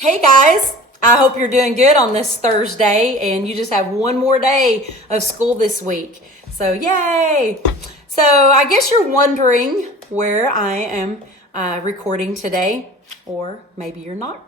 Hey guys, I hope you're doing good on this Thursday and you just have one more day of school this week. So, yay! So, I guess you're wondering where I am recording today, or maybe you're not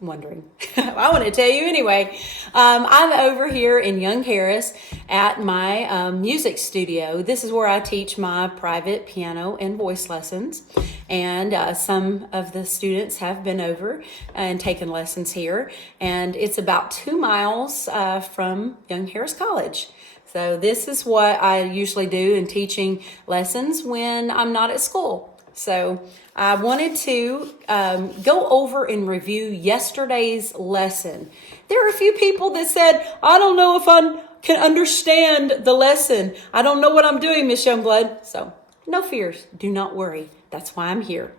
wondering. I want to tell you anyway. I'm over here in Young Harris at my music studio. This is where I teach my private piano and voice lessons. And some of the students have been over and taken lessons here. And it's about 2 miles from Young Harris College. So this is what I usually do in teaching lessons when I'm not at school. So I wanted to go over and review yesterday's lesson. There are a few people that said, I don't know if I can understand the lesson. I don't know what I'm doing, Miss Youngblood. So no fears. Do not worry. That's why I'm here.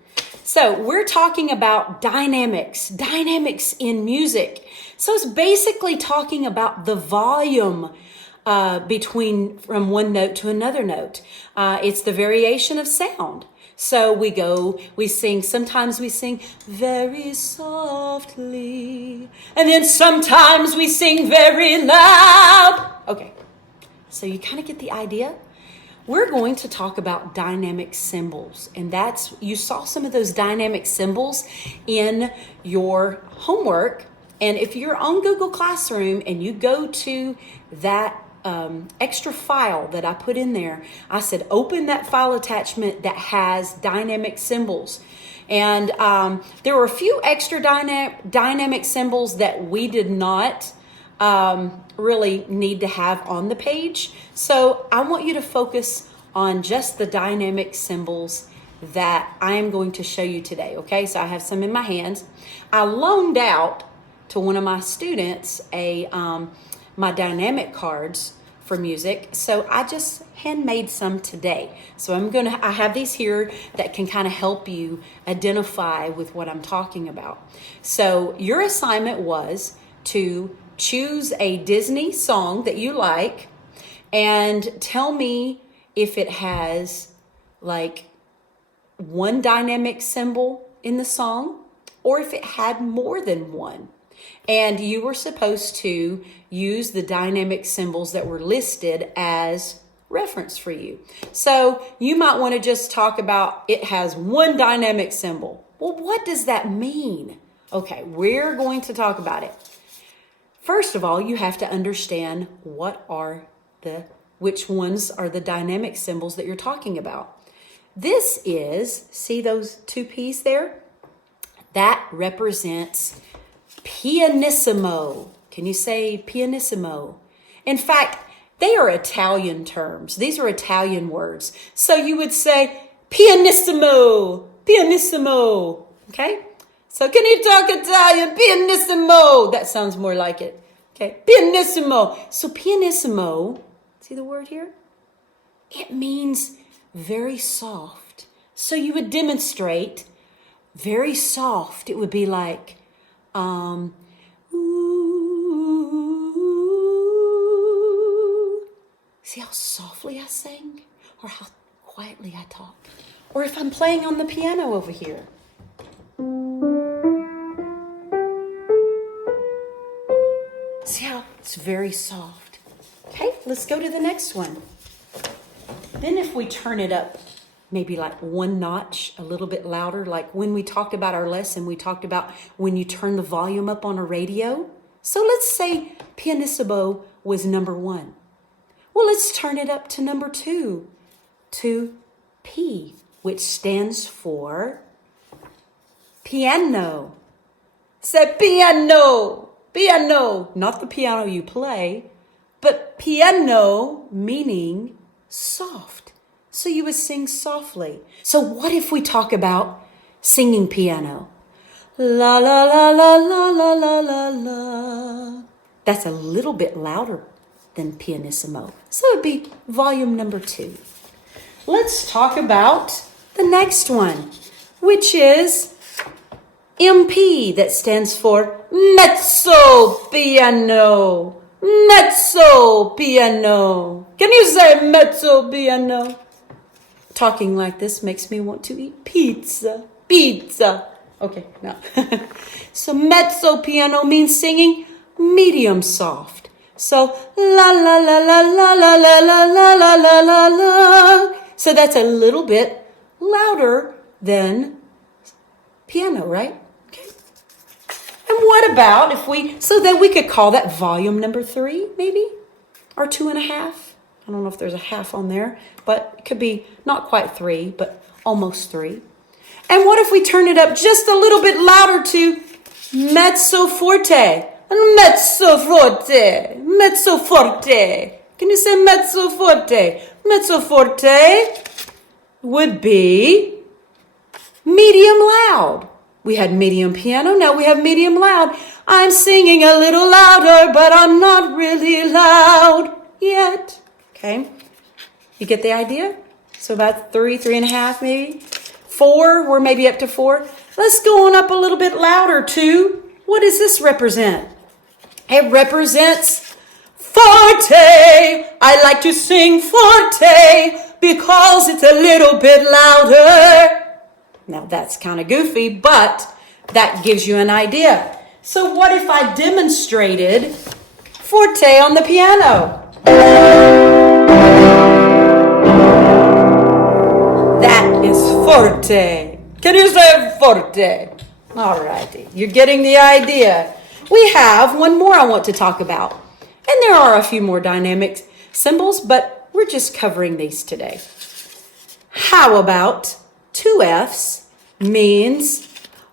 So we're talking about dynamics in music. So it's basically talking about the volume between from one note to another note. It's the variation of sound. So sometimes we sing very softly, and then sometimes we sing very loud. Okay, so you kind of get the idea. We're going to talk about dynamic cymbals, and you saw some of those dynamic cymbals in your homework. And if you're on Google Classroom and you go to that extra file that I put in there, I said, open that file attachment that has dynamic cymbals. And there were a few extra dynamic cymbals that we did not really need to have on the page. So I want you to focus on just the dynamic cymbals that I am going to show you today. Okay, so I have some in my hands. I loaned out to one of my students my dynamic cards for music. So I just handmade some today. So I have these here that can kind of help you identify with what I'm talking about. So your assignment was to choose a Disney song that you like and tell me if it has like one dynamic cymbal in the song or if it had more than one. And you were supposed to use the dynamic cymbals that were listed as reference for you. So you might want to just talk about it has one dynamic cymbal. Well, what does that mean? Okay, we're going to talk about it. First of all, you have to understand which ones are the dynamic cymbals that you're talking about. See those two P's there? That represents pianissimo. Can you say pianissimo? In fact, they are Italian terms. These are Italian words. So you would say pianissimo, pianissimo. Okay? So can you talk Italian? Pianissimo. That sounds more like it. Okay? Pianissimo. So pianissimo, see the word here? It means very soft. So you would demonstrate very soft. It would be like, ooh. See how softly I sing or how quietly I talk? Or if I'm playing on the piano over here. See how it's very soft. Okay, let's go to the next one. Then if we turn it up maybe like one notch, a little bit louder, like when we talked about our lesson, we talked about when you turn the volume up on a radio. So let's say pianissimo was number 1. Well, let's turn it up to number 2, to P, which stands for piano. Say piano, piano, not the piano you play, but piano meaning soft. So you would sing softly. So what if we talk about singing piano? La la la la la la la la la. That's a little bit louder than pianissimo. So it'd be volume number 2. Let's talk about the next one, which is MP, that stands for mezzo piano. Mezzo piano. Can you say mezzo piano? Talking like this makes me want to eat pizza. Pizza. Okay, no. So mezzo piano means singing medium soft. So la la la la la la la la la la la la la. So that's a little bit louder than piano, right? Okay. And what about if so then we could call that volume number 3, maybe? Or 2.5. I don't know if there's a half on there, but it could be not quite 3, but almost 3. And what if we turn it up just a little bit louder to mezzo forte? Mezzo forte, mezzo forte. Can you say mezzo forte? Mezzo forte would be medium loud. We had medium piano, now we have medium loud. I'm singing a little louder, but I'm not really loud yet. Okay, you get the idea? So about 3, 3.5 maybe. 4, we're maybe up to 4. Let's go on up a little bit louder to, what does this represent? It represents forte. I like to sing forte because it's a little bit louder. Now that's kind of goofy, but that gives you an idea. So what if I demonstrated forte on the piano? That is forte. Can you say forte? All righty, you're getting the idea. We have one more I want to talk about. And there are a few more dynamic symbols, but we're just covering these today. How about 2 F's means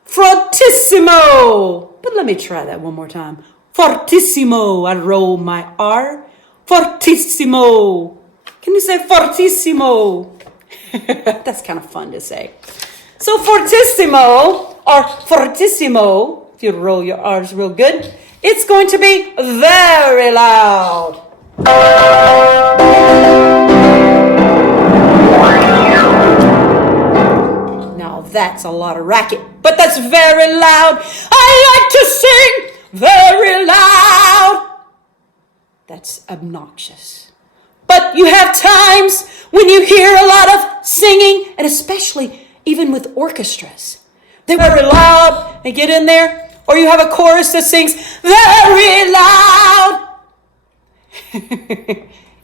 fortissimo? But let me try that one more time. Fortissimo. I roll my R. Fortissimo. Can you say fortissimo? That's kind of fun to say. So fortissimo or fortissimo, if you roll your R's real good, it's going to be very loud. Now that's a lot of racket, but that's very loud. I like to sing very loud. That's obnoxious. But you have times when you hear a lot of singing, and especially even with orchestras. They're very loud. They get in there. Or you have a chorus that sings very loud.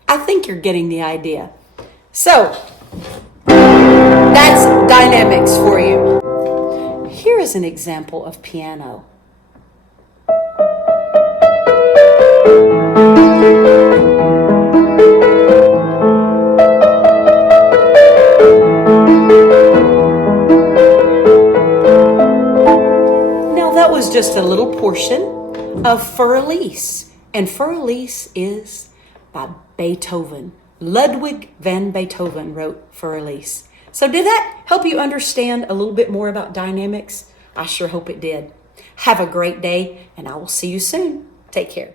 I think you're getting the idea. So, that's dynamics for you. Here is an example of piano. Just a little portion of Für Elise. And Für Elise is by Beethoven. Ludwig van Beethoven wrote Für Elise. So did that help you understand a little bit more about dynamics? I sure hope it did. Have a great day, and I will see you soon. Take care.